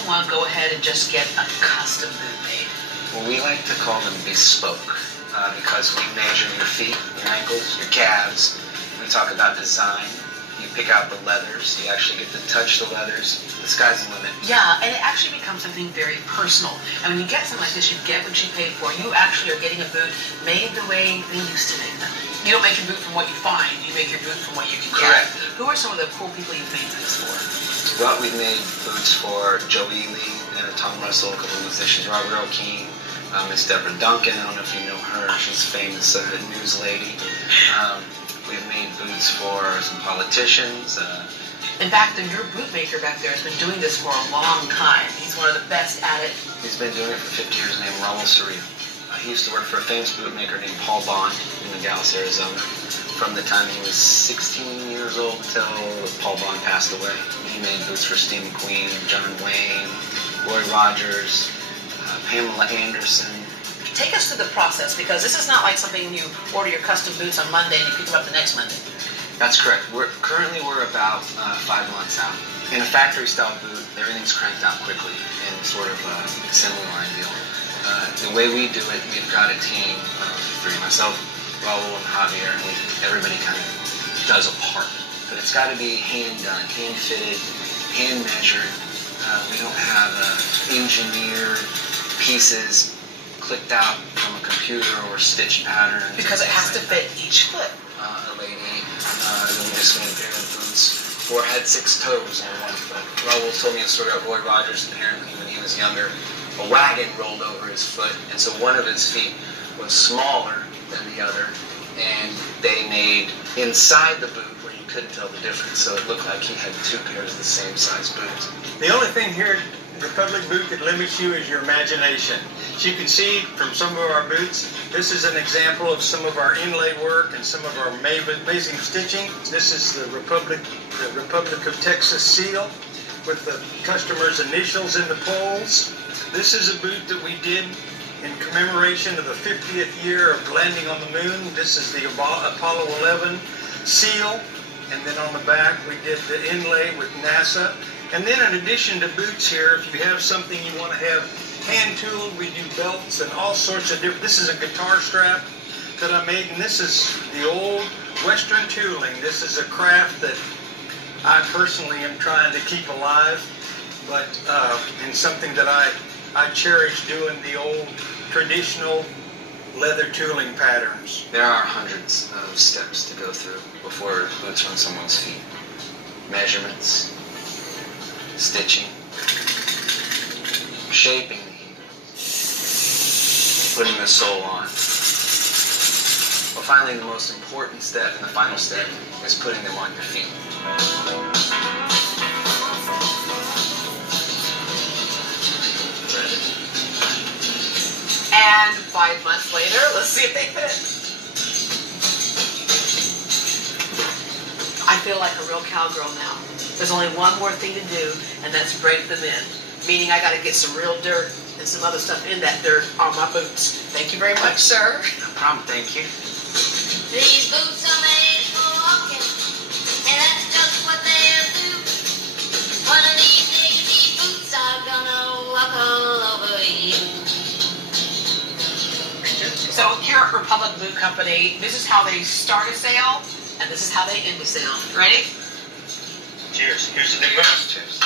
someone go ahead and just get a custom boot made? Well, we like to call them bespoke because we measure your feet, your ankles, your calves. We talk about design. You pick out the leathers. You actually get to touch the leathers. The sky's the limit. Yeah, and it actually becomes something very personal. And when you get something like this, you get what you pay for. You actually are getting a boot made the way they used to make them. You don't make your boot from what you find. You make your boot from what you can get. Correct. Who are some of the cool people you've made boots for? Well, we've made boots for Joe Ely and Tom Russell, a couple of musicians, Robert O'Keefe, Miss Deborah Duncan. I don't know if you know her. She's a famous news lady. We've made boots for some politicians. In fact, your boot maker back there has been doing this for a long time. He's one of the best at it. He's been doing it for 50 years, named Raul Cerrillo. He used to work for a famous bootmaker named Paul Bond in Nogales, Arizona. From the time he was 16 years old until Paul Bond passed away. He made boots for Steve McQueen, John Wayne, Roy Rogers, Pamela Anderson. Take us through the process, because this is not like something you order your custom boots on Monday and you pick them up the next Monday. That's correct. Currently we're about 5 months out. In a factory-style boot, everything's cranked out quickly in sort of a assembly line deal. The way we do it, we've got a team of three, myself, Raul, and Javier, and everybody kind of does a part. But it's got to be hand-done, hand-fitted, hand-measured. We don't have engineered pieces clicked out from a computer or stitched pattern. Because it has to fit each foot. A lady, we just made a pair of boots, had 6 toes on one foot. Raul told me a story about Roy Rogers. Apparently, when he was younger, a wagon rolled over his foot, and so one of his feet was smaller than the other, and they made inside the boot where you couldn't tell the difference, so it looked like he had 2 pairs of the same size boots. The only thing here at Republic Boot that limits you is your imagination. As you can see from some of our boots, this is an example of some of our inlay work and some of our amazing stitching. This is the Republic of Texas seal with the customer's initials in the poles. This is a boot that we did in commemoration of the 50th year of landing on the moon. This is the Apollo 11 seal. And then on the back, we did the inlay with NASA. And then in addition to boots here, if you have something you want to have hand-tooled, we do belts and all sorts of different... This is a guitar strap that I made, and this is the old Western tooling. This is a craft that I personally am trying to keep alive, but and something that I cherish doing the old traditional leather tooling patterns. There are hundreds of steps to go through before boots are on someone's feet. Measurements, stitching, shaping the heel, putting the sole on. Well, finally, the most important step and the final step is putting them on your feet. And 5 months later, let's see if they fit. I feel like a real cowgirl now. There's only one more thing to do, and that's break them in. Meaning I got to get some real dirt and some other stuff in that dirt on my boots. Thank you very much, sir. No problem, thank you. These boots are made for walking, and that's just what they'll do. One of these days, these boots are gonna walk all over you. So here at Republic Boot Company, this is how they start a sale, and this is how they end a sale. Ready? Cheers. Here's the new boots. Cheers.